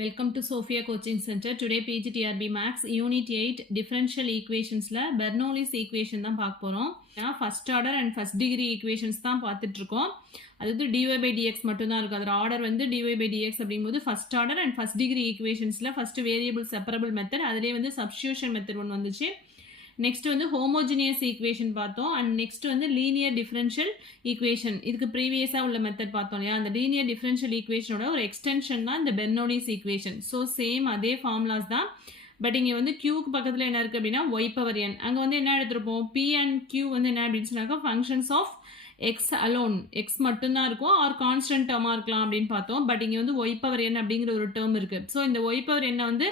Welcome to Sophia Coaching Center. Today PGTRB Max Unit 8 Differential Equationsல Bernoulli's equation தான் பார்க்க போறோம். First order and first degree equations தான் பார்த்துட்டு இருக்கோம். அது dy by dx மட்டும் தான் இருக்கும். அதோட ஆர்டர் வந்து dy by dx அப்படிங்கும்போது first order and first degree equationsல first variable separable method அதிலே வந்து substitution method ஒன்று வந்துச்சு. நெக்ஸ்ட் வந்து ஹோமோஜினியஸ் ஈக்குவேஷன் பார்த்தோம் அண்ட் நெக்ஸ்ட் வந்து லீனியர் டிஃபரன்ஷியல் ஈக்குவேஷன். இதுக்கு ப்ரீவியஸாக உள்ள மெத்தட் பார்த்தோம் இல்லையா, அந்த லீனியர் டிஃபரன்ஷியல் ஈக்குவேஷனோட ஒரு எக்ஸ்டென்ஷன் தான் இந்த பெர்னோலிஸ் ஈக்குவேஷன். ஸோ சேம் அதே ஃபார்முலாஸ் தான், பட் இங்கே வந்து கியூக்கு பக்கத்தில் என்ன இருக்குது அப்படின்னா y பவர் n. அங்கே வந்து என்ன எடுத்துருப்போம், p அண்ட் q வந்து என்ன அப்படின்னு சொன்னாக்கா functions of x alone, x மட்டும்தான் இருக்கும் ஆர் கான்ஸ்டன்ட் டேர்மாக இருக்கலாம் அப்படின்னு பார்த்தோம். பட் இங்கே வந்து y பவர் n அப்படிங்கிற ஒரு டேர்ம் இருக்குது. ஸோ இந்த y பவர் n வந்து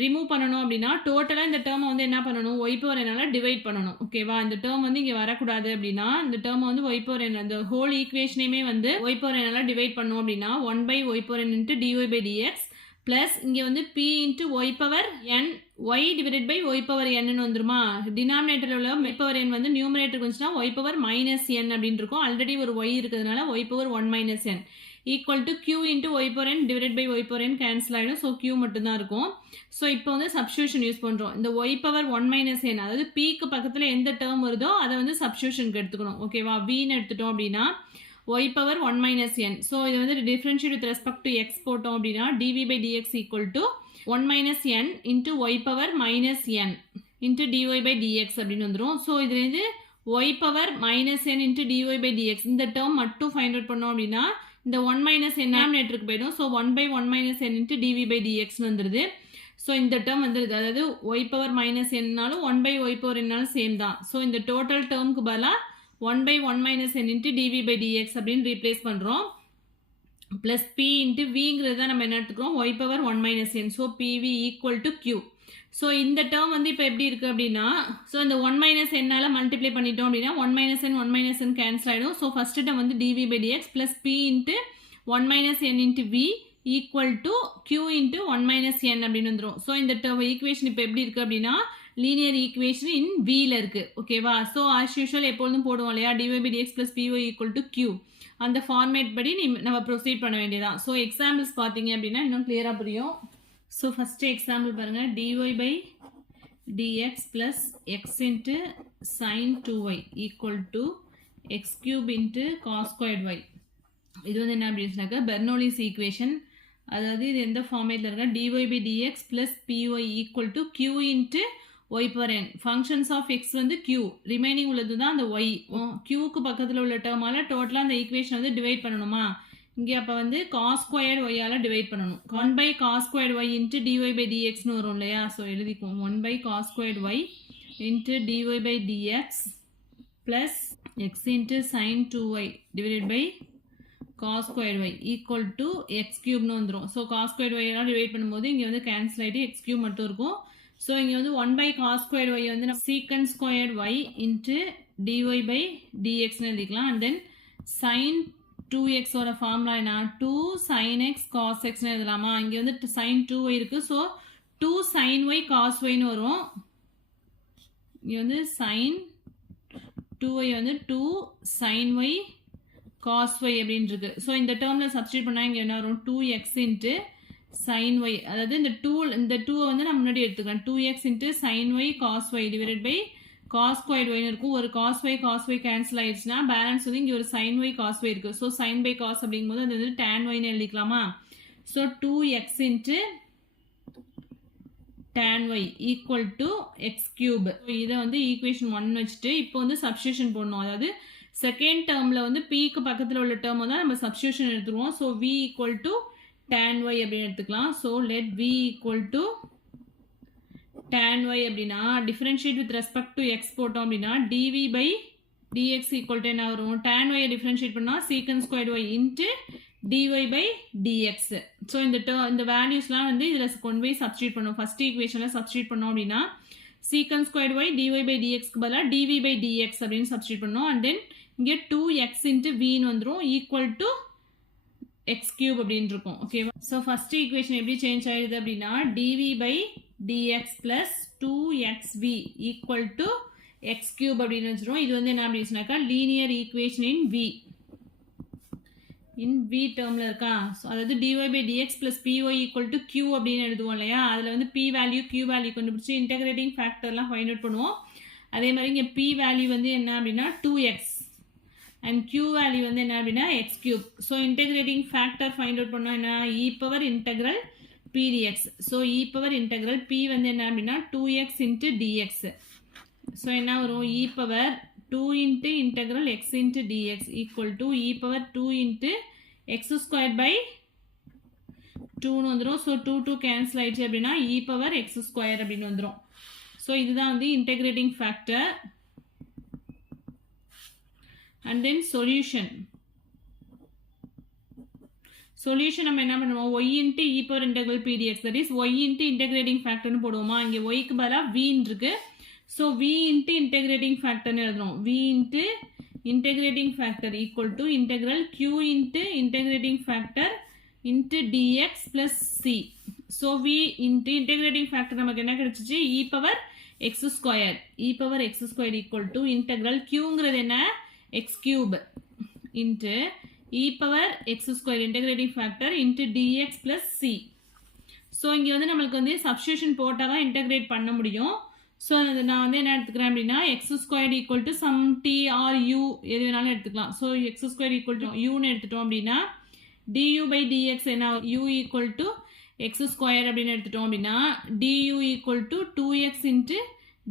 ரிமூவ் பண்ணணும் அப்படின்னா டோட்டலாக இந்த டேர்மை வந்து என்ன பண்ணணும், ஒய் பவர் என்னால் டிவைட் பண்ணணும். ஓகேவா, இந்த டேர்ம் வந்து இங்கே வரக்கூடாது அப்படின்னா இந்த டேர்மை வந்து ஒய் பவர் என், அந்த ஹோல் ஈக்குவேஷனையுமே வந்து ஒய் பவர் என்னால் டிவைட் பண்ணணும் அப்படின்னா 1 by y power n into dy by dx plus இங்கே வந்து p into y power n y divided by y power n வந்துருமா. டினாமினேட்டரில் உள்ள y பவர் n வந்து நியூமரேட்டருக்கு வந்துச்சுன்னா y பவர் மைனஸ் n அப்படின்னு இருக்கும். ஆல்ரெடி ஒரு y இருக்கிறதுனால y power 1 minus n equal to q into y power n divide by y power n cancel ஆகிடும். ஸோ q மட்டும்தான் இருக்கும். ஸோ இப்போ வந்து சப்ஸ்டியூஷன் யூஸ் பண்ணுறோம். இந்த y பவர் 1 மைனஸ் n, அதாவது pக்கு பக்கத்தில் எந்த டேர்ம் வருதோ அதை வந்து சப்ஸ்டியூஷனுக்கு எடுத்துக்கணும். ஓகேவா, vன்னு எடுத்துட்டோம் அப்படின்னா y power 1 minus n. So இது வந்து differentiate with respect to x போட்டோம் அப்படின்னா dv by dx equal to 1 minus n into y power minus n into dy by dx அப்படின்னு வந்துடும். ஸோ இதுலேருந்து y power minus n into dy by dx இந்த term மட்டும் find out பண்ணோம் அப்படின்னா இந்த 1 மைனஸ் n டினாமினேட்டருக்கு போயிடும். So 1 by 1 minus n into dv by dxன்னு வந்துடுது. ஸோ இந்த டேர்ம் வந்துடுது, அதாவது y பவர் மைனஸ் என்னாலும் 1 by y பவர் என்னாலும் சேம் தான். ஸோ இந்த டோட்டல் டேர்முக்கு பதிலாக 1 by 1 minus n into dv by dx அப்படின்னு ரீப்ளேஸ் பண்ணுறோம். ப்ளஸ் p இன்ட்டு விங்கிறது தான் நம்ம என்ன எடுத்துக்கிறோம், y power 1 minus n. So pv equal to q. So இந்த டேர்ம் வந்து இப்போ எப்படி இருக்குது அப்படின்னா, ஸோ இந்த 1 மைனஸ் என்னால் மல்டிப்ளை பண்ணிட்டோம் அப்படின்னா 1 மைனஸ் n கேன்சல் ஆகிடும். ஸோ ஃபஸ்ட்டு டேர்ம் வந்து dv by dx plus p into 1 minus n into v equal to q into 1 minus n அப்படின்னு வந்துடும். ஸோ இந்த ஈக்குவேஷன் இப்போ எப்படி இருக்குது அப்படின்னா லீனியர் ஈக்குவேஷன் இன் வியில் இருக்குது. ஓகேவா, ஸோ ஆஸ் யூஷுவல் எப்பொழுதும் போடுவோம் இல்லையா, dy by dx plus py equal to q. அந்த ஃபார்மேட் படி நம்ம ப்ரொசீட் பண்ண வேண்டியதான். ஸோ எக்ஸாம்பிள்ஸ் பார்த்தீங்க அப்படின்னா இன்னும் கிளியராக புரியும். ஸோ ஃபஸ்ட்டு எக்ஸாம்பிள் பாருங்கள், dy by dx plus x into sin 2y equal to x cube into cos squared y. இது வந்து என்ன அப்படின்னு சொன்னாக்கா பெர்னோலிஸ் ஈக்குவேஷன். அதாவது இது எந்த ஃபார்மேட்டில் இருக்கா, dy by dx plus py equal to q into y power n. Functions of x வந்து q, ரிமைனிங் உள்ளது தான் அந்த y. க்யூக்கு பக்கத்தில் உள்ள டேர்மால் டோட்டலாக அந்த ஈக்குவேஷன் வந்து டிவைட் பண்ணணுமா, இங்கே அப்போ வந்து cos squared y ஆல் டிவைட் பண்ணணும். 1 by cos squared y into dy by dxன்னு வரும் இல்லையா. ஸோ எழுதிக்குவோம் 1 by cos squared y into dy by dx plus x into sin 2y divided by cos squared y equal to X கியூப்னு வந்துடும். So cos squared y எல்லாம் divide பண்ணும்போது இங்கே வந்து கேன்சல் ஆகிட்டு எக்ஸ் கியூப் மட்டும் இருக்கும். ஸோ இங்கே வந்து 1 by cos squared y வந்து நம்ம secant squared y into dy by dxன்னு எழுதிக்கலாம். அண்ட் தென் sin 2x ஓட ஃபார்முலா என்ன, 2 sin x cos xன்னு எழுதலாமா. இங்கே வந்து sin 2y இருக்குது. ஸோ 2 sin y cos yன்னு வரும். இங்கே வந்து sin 2y வந்து 2 sin y cos y அப்படின்னு இருக்கு. ஸோ இந்த டேர்மில் சப்ஸ்டியூட் பண்ணால் இங்கே என்ன வரும், 2x இன்ட்டு sin y. அதாவது இந்த 2 வந்து நம்ம முன்னாடி எடுத்துக்கலாம். 2x into sin y cos y divided by cos squared y இருக்கும். ஒரு cos y கேன்சல் ஆயிடுச்சுன்னா பேலன்ஸ் வந்து இங்கே ஒரு sin y cos y இருக்குது. ஸோ sin by cos அப்படிங்கும்போது அது வந்து tan yன்னு எழுதிக்கலாமா. So 2x into tan y equal to X cube. இதை வந்து ஈக்குவேஷன் 1 வச்சுட்டு இப்போ வந்து சப்ஸ்டியூஷன் போடணும். அதாவது செகண்ட் டேர்மில் வந்து pக்கு பக்கத்தில் உள்ள டேர்மை தான் நம்ம சப்ஸ்டியூஷன் எடுத்துருவோம். So v equal to tan y அப்படின்னு எடுத்துக்கலாம். So let v equal to tan y அப்படின்னா differentiate with respect to x போட்டோம் அப்படின்னா dv by dx equal to என்ன வரும், tan y டிஃபரன்ஷியேட் பண்ணால் secant squared y into dy by dx. So இந்த வேல்யூஸ்லாம் வந்து இதில் கொண்டு போய் சப்ஸ்டியூட் பண்ணுவோம். ஃபர்ஸ்ட் ஈக்குவேஷனில் சப்ஸ்டியூட் பண்ணோம் அப்படின்னா secant squared y dy by dxக்கு பதிலாக dv by dx அப்படின்னு சப்ஸ்டியூட் பண்ணோம். அண்ட் தென் இங்கே 2x இன்ட்டு vன்னு வந்துடும் ஈக்குவல் டு எக்ஸ் கியூப் அப்படின்னு இருக்கும். ஓகேவா, ஸோ ஃபர்ஸ்ட் ஈக்குவேஷன் எப்படி சேஞ்ச் ஆயிடுது அப்படின்னா dv by dx plus 2xv equal to X cube அப்படின்னு வச்சுருவோம். இது வந்து என்ன அப்படின்னு சொன்னாக்கா லீனியர் ஈக்குவேஷன் இன் v. இன் v டேர்மில் இருக்கா. ஸோ அதாவது dy by dx plus py equal to q அப்படின்னு எழுதுவோம் இல்லையா. அதில் வந்து p வேல்யூ q வேல்யூ கண்டுபிடிச்சி இன்டெகிரேட்டிங் ஃபேக்டர்லாம் ஃபைண்ட் அவுட் பண்ணுவோம். அதே மாதிரி இங்கே p வேல்யூ வந்து என்ன அப்படின்னா 2x அண்ட் q வேல்யூ வந்து என்ன அப்படின்னா x cube. So integrating factor find out பண்ணோம் என்ன e power integral p dx. So e power integral p வந்து என்ன அப்படின்னா 2x into dx. ஸோ என்ன வரும் e power 2 into integral x into dx equal to e power 2 into x squared by 2 வந்துரும். So 2 cancel ஆயிடுச்சு அப்படின்னா e power x square அப்படின்னு வந்துரும். ஸோ இதுதான் வந்து integrating factor. and then solution நம்ம என்ன பண்ணுவோம் y into e power integral p dx, that is y into integrating factor னு போடுவோமா. இங்கே y க்கு பதிலா v இருக்கு. So v into integrating factor எழுதுறோம். v into integrating factor equal to integral q into integrating factor into dx plus c. So v into integrating factor நமக்கு என்ன கிடைச்சிச்சு e power x squared. e power x squared equal to integral qங்கிறது என்ன x cube into e power x squared integrating factor into dx plus c. So இங்கே வந்து நம்மளுக்கு வந்து substitution போட்டால் தான் integrate பண்ண முடியும். ஸோ நான் வந்து என்ன எடுத்துக்கிறேன் அப்படின்னா X square equal to some T or U எது வேணாலும் எடுத்துக்கலாம். So X square equal to யூன்னு எடுத்துட்டோம் அப்படின்னா டியூ பை டிஎக்ஸ் என்ன U equal to X square அப்படின்னு எடுத்துட்டோம் அப்படின்னா du equal to 2x into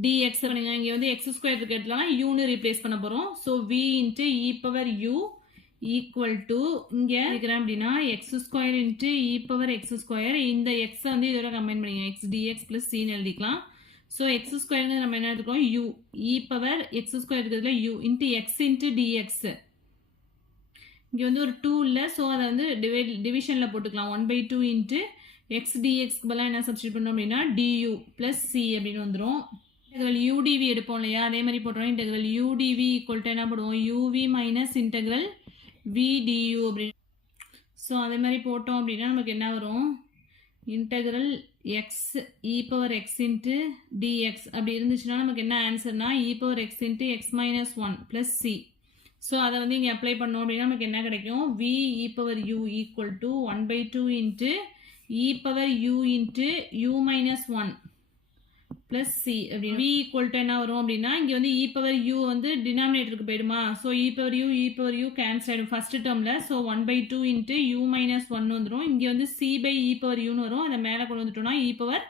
dx பண்ணுங்க. இங்கே வந்து எக்ஸ் ஸ்கொயர் இருக்கு எடுத்துலாம் யூன்னு ரீப்ளேஸ் பண்ண போகிறோம். So v into e power you equal to இங்கே இருக்கிறேன் அப்படின்னா X square into e power X square. இந்த எக்ஸை வந்து இதோட கம்பைன் பண்ணிங்க எக்ஸ் டிஎக்ஸ் ப்ளஸ் சின்னு எழுதிக்கலாம். ஸோ எக்ஸ் ஸ்கொயருங்க நம்ம என்ன எடுத்துக்கோம் U e power X square இருக்கிறதுல U into X into dx. இங்கே வந்து ஒரு 2 இல்லை. ஸோ அதை வந்து டிவிஷனில் போட்டுக்கலாம் 1/2 இன்ட்டு எக்ஸ் டிஎக்ஸ்க்கு பதிலாக என்ன சப்ஸ்டியூட் பண்ணோம் அப்படின்னா டியூ ப்ளஸ் சி அப்படின்னு வந்துடும். இன்டெக்ரல் யூடிவி எடுப்போம் இல்லையா, அதே மாதிரி போட்டோம். இன்டெக்ரல் யூடிவி ஈக்குவல் டு என்ன போடுவோம் UV minus integral V du அப்படின்னு. ஸோ அதே மாதிரி போட்டோம் அப்படின்னா நமக்கு என்ன வரும் integral X e power X into dx அப்படி இருந்துச்சுன்னா நமக்கு என்ன ஆன்சர்னா e power X into X minus 1 plus C. So அதை வந்து இங்கே அப்ளை பண்ணோம் அப்படின்னா நமக்கு என்ன கிடைக்கும் V e power you equal to 1/2 into e power U into U minus 1 plus C அப்படின்னு. வி ஈக்குவல் டு என்ன வரும் அப்படின்னா இங்கே வந்து இ பவர் யூ வந்து டினாமினேட்டருக்கு போயிடுமா. So E power you cancel ஆகிடும் ஃபர்ஸ்ட் டேர்மில். ஸோ 1/2 இன்ட்டு யூ மைனஸ் 1 வந்துடும். இங்கே வந்து சி பை இ பவர் யூன்னு வரும். அதை மேலே கொண்டு வந்துட்டோம்னா இ பவர்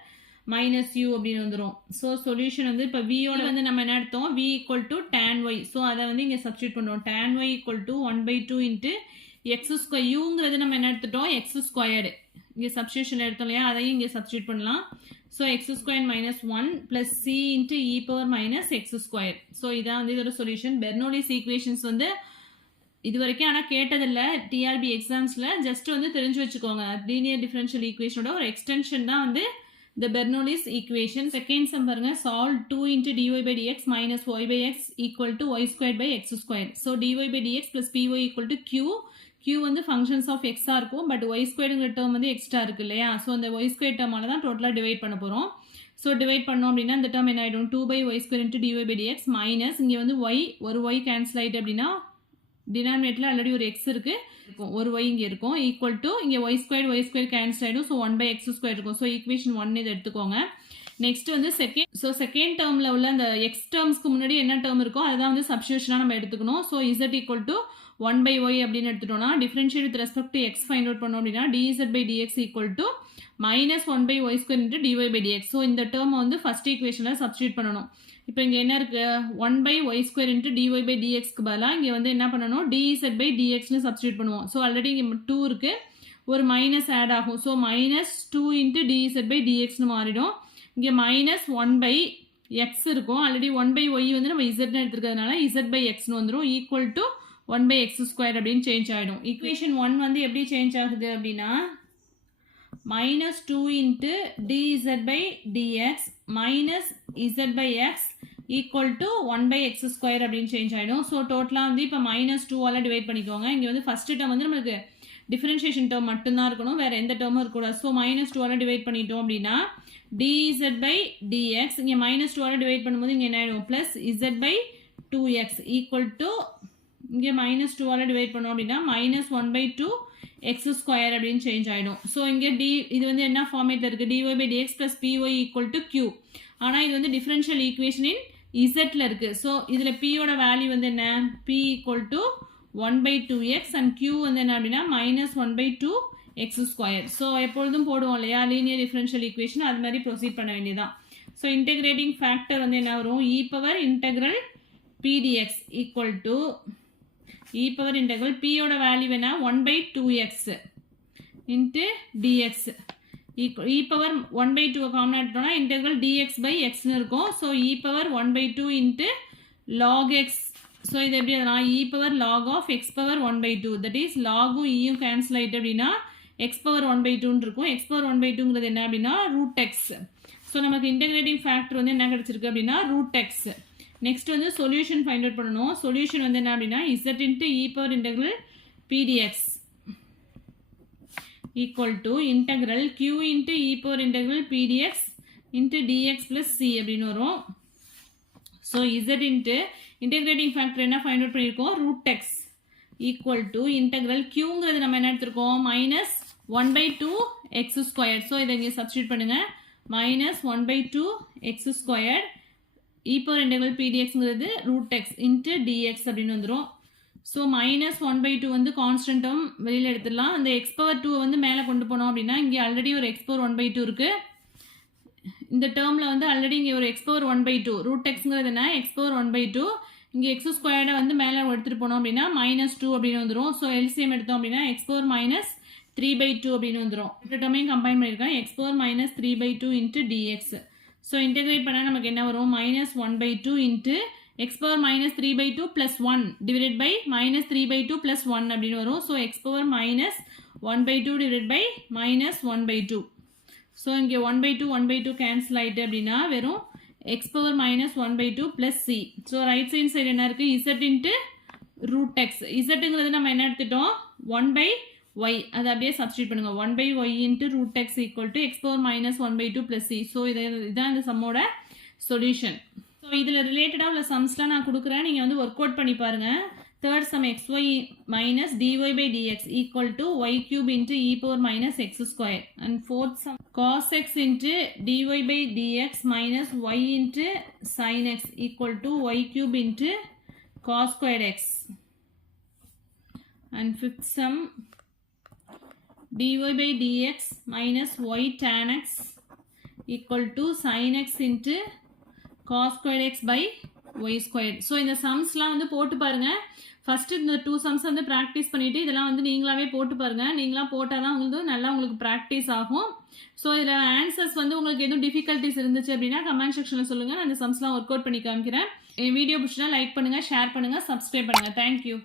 மைனஸ் யூ அப்படின்னு வந்துடும். ஸோ சொல்யூஷன் வந்து இப்போ வியோட வந்து நம்ம என்ன எடுத்தோம் V equal to tan y. So அதை வந்து இங்கே சப்ஸ்டியூட் பண்ணுவோம். tan y equal to 1/2 into X square யூங்கிறது நம்ம என்ன எடுத்துட்டோம் எக்ஸ் ஸ்கொயர்டு. இங்கே சப்ஸ்டியூஷன் எடுத்தோம் இல்லையா, அதையும் இங்கே சப்ஸ்டியூட் பண்ணலாம். So X square minus 1 plus C into e power minus X square. So இதான் வந்து இதோட சொல்யூஷன். பெர்னோலிஸ் ஈக்குவேஷன்ஸ் வந்து இது வரைக்கும் ஆனால் கேட்டதில்லை டிஆர்பி எக்ஸாம்ஸில். ஜஸ்ட் வந்து தெரிஞ்சு வச்சுக்கோங்க. லீனியர் டிஃபரன்ஷியல் ஈக்குவேஷனோட ஒரு எக்ஸ்டென்ஷன் தான் வந்து the Bernoulli's equation. Second sum பாருங்க solve 2 into dy by dx minus y by x equal to y squared by x squared. So dy by dx plus py equal to q. q வந்து functions of x இருக்கும், but y squaredங்கிற term வந்து extra இருக்கு இல்லையா. So அந்த y squared term தான் டோட்டலாக divide பண்ண போகிறோம். ஸோ டிவைட் பண்ணோம் அப்படின்னா இந்த term என்ன ஆகிடும் 2 by y square into dy by dx minus இங்கே வந்து y ஒரு y கேன்சல் ஆகிட்டு அப்படின்னா டினாமினேட்டில் ஆல்ரெடி ஒரு எக்ஸ் இருக்குது, ஒரு y இங்கே இருக்கும் ஈக்குவல் டு இங்கே y ஸ்கொயர் கேன்சல் ஆகிடும். ஸோ 1/x ஸ்கொயர் இருக்கும். ஸோ ஈக்குவேஷன் 1 இதை எடுத்துக்கோங்க. நெக்ஸ்ட் வந்து செகண்ட் டேர்மில் உள்ள அந்த எக்ஸ் டேர்ம்ஸ்க்கு முன்னாடி என்ன டேர்ம் இருக்கோ அதுதான் வந்து சப்ஸ்டியூஷனாக நம்ம எடுத்துக்கணும். So z equal to 1/y அப்படின்னு எடுத்துட்டோம்னா differentiate with respect to X find out பண்ணோம் அப்படின்னா dz by dx equal to minus 1/y square into dy by dx. So இந்த டேர்மை வந்து ஃபர்ஸ்ட் ஈக்குவேஷனில் சப்ஸ்டியூட் பண்ணணும். இப்போ இங்கே என்ன இருக்குது 1/y square into dy by dxக்கு பதிலாக இங்கே வந்து என்ன பண்ணணும் dz by dxன்னு சப்ஸ்டியூட் பண்ணுவோம். ஸோ ஆல்ரெடி இங்கே 2 இருக்குது, ஒரு மைனஸ் ஆட் ஆகும். So minus 2 into dz by dxன்னு மாறிடும். இங்கே மைனஸ் 1/x இருக்கும். ஆல்ரெடி 1/y வந்து நம்ம zன்னு எடுத்துருக்கிறதுனால z by xன்னு வந்துடும் ஈக்குவல் டு 1/x ஸ்கொயர் அப்படின்னு சேஞ்ச் ஆகிடும். ஈக்குவேஷன் 1 வந்து எப்படி சேஞ்ச் ஆகுது அப்படின்னா minus 2 into dz by dx minus z by x equal to 1/x square அப்படின்னு சேஞ்ச் ஆகிடும். ஸோ டோட்டலாக வந்து இப்போ -2ஆல் டிவைட் பண்ணிக்கோங்க. இங்கே வந்து ஃபஸ்ட்டு டேர்ம் வந்து நம்மளுக்கு டிஃபரன்ஷியேஷன் டேர்ம் மட்டும்தான் இருக்கணும், வேறு எந்த டேர்மும் இருக்கக்கூடாது. ஸோ -2ஆல் டிவைட் பண்ணிட்டோம் அப்படின்னா dz by dx இங்கே -2ஆல் டிவைட் பண்ணும்போது இங்கே என்ன ஆகிடும் plus z by 2x equal to இங்கே -2ஆல் டிவைட் பண்ணோம் அப்படின்னா -1/2 எக்ஸ் ஸ்கொயர் அப்படின்னு சேஞ்ச் ஆகிடும். ஸோ இங்கே இது வந்து என்ன ஃபார்மேட்டில் இருக்குது, dy/dx + py = q. ஆனால் இது வந்து டிஃபரன்ஷியல் ஈக்குவேஷனின் இசட்டில் இருக்குது. ஸோ இதில் பியோட வேல்யூ வந்து என்ன, p = 1/2x அண்ட் q வந்து என்ன அப்படின்னா -1/2 எக்ஸ் ஸ்கொயர். ஸோ எப்பொழுதும் போடுவோம் இல்லையா லீனியர் டிஃபரன்ஷியல் ஈக்குவேஷன், அது மாதிரி ப்ரொசீட் பண்ண வேண்டியதான். ஸோ இன்டெகிரேட்டிங் ஃபேக்டர் வந்து என்ன வரும், e∫ pdx = p யோட வேல்யூ என்ன 1/2x into dx e∫1/2 common எடுத்தோம்னா இன்டெக்ரல் dx/xன்னு இருக்கும். So e∫1/2 into log x. So இது எப்படி அதனால் e∫log of x∫1/2, that is லாகும் ஈயும் கேன்சல் ஆகிட்டு அப்படின்னா x∫1/2 இருக்கும். x∫1/2ங்கிறது என்ன அப்படின்னா √x. ஸோ நமக்கு இன்டெகிரேட்டிங் ஃபேக்டர் வந்து என்ன கிடச்சிருக்கு அப்படின்னா √x. நெக்ஸ்ட் வந்து சொல்யூஷன் ஃபைண்ட் அவுட் பண்ணணும். சொல்யூஷன் வந்து என்ன அப்படின்னா z into e∫ pdx integral q into e∫ pdx into dx + c அப்படின்னு வரும். So z into integrating factor என்ன ஃபைண்ட் அவுட் பண்ணியிருக்கோம், √x இன்டெக்ரல் qங்கிறது நம்ம என்ன எடுத்திருக்கோம் -1/2 எக்ஸ் ஸ்கொயர். ஸோ இதை இங்கே சப்ஸ்டியூட் பண்ணுங்கள், -1/2 X square e∫ pdxங்கிறது √x into dx அப்படின்னு வந்துடும். ஸோ -1/2 வந்து கான்ஸ்டன்ட் டேர்ம் வெளியில் எடுத்துடலாம். அந்த x⁴2 வந்து மேலே கொண்டு போனோம் அப்படின்னா இங்கே ஆல்ரெடி ஒரு x⁴1/2 இருக்குது. இந்த டேர்மில் வந்து ஆல்ரெடி இங்கே ஒரு x⁴1/2 √xங்கிறது என்ன x⁴1/2. இங்கே எக்ஸ் ஸ்கொயர்டை வந்து மேலே எடுத்துகிட்டு போனோம் அப்படின்னா -2 அப்படின்னு வந்துடும். ஸோ எல்சிஎம் எடுத்தோம் அப்படின்னா x⁴−3/2 அப்படின்னு வந்துடும். இந்த டேர்மையும் கம்பைன் பண்ணியிருக்கேன் x⁴−3/2 into dx. So integrate பண்ணால் நமக்கு என்ன வரும், -1/2 இன்ட்டு x⁻−3/2 + 1 டிவைடட் பை -3/2 + 1 அப்படின்னு வரும். So x⁻−1/2 divided by -1/2. So இங்கே 1/2 கேன்சல் ஆகிட்டு அப்படின்னா வெறும் x⁻−1/2 + c. So right side side என்ன இருக்குது, z இன்ட்டு √x. இசட்டுங்கிறது நம்ம என்ன எடுத்துட்டோம் 1/y, அதை அப்படியே சப்ஸ்டியூட் பண்ணுங்கள். 1/y into √x x⁻−1/2 + c. So இதான் இந்த சம்மோட சொல்யூஷன். ஸோ இதில் ரிலேட்டடாக உள்ள சம்ஸ்லாம் நான் கொடுக்குறேன், நீங்கள் வந்து ஒர்க் அவுட் பண்ணி பாருங்கள். Third sum xy - dy/dx y³ into e⁻−x². And fourth some cos x into dy/dx - y into sin x y³ into cos²x. And fifth some dy/dx - y tan x sin x into cos²x by y². So இந்த சம்ஸ்லாம் வந்து போட்டு பாருங்கள். First இந்த 2 sums வந்து practice பண்ணிவிட்டு இதெல்லாம் வந்து நீங்களாவே போட்டு பாருங்கள். நீங்களாக போட்டால் தான் உங்களுக்கு ப்ராக்டிஸ் ஆகும். ஸோ இதில் ஆன்சர்ஸ் வந்து உங்களுக்கு எதுவும் டிஃபிகல்ட்டிஸ் இருந்துச்சு அப்படின்னா கமெண்ட் செக்ஷனில் சொல்லுங்கள். நான் இந்த சம்ஸ்லாம் ஒர்க் அவுட் பண்ணி காமிக்கிறேன். என் வீடியோ பிடிச்சினா லைக் பண்ணுங்கள், ஷேர் பண்ணுங்கள், சப்ஸ்கிரைப் பண்ணுங்கள். தேங்க்யூ.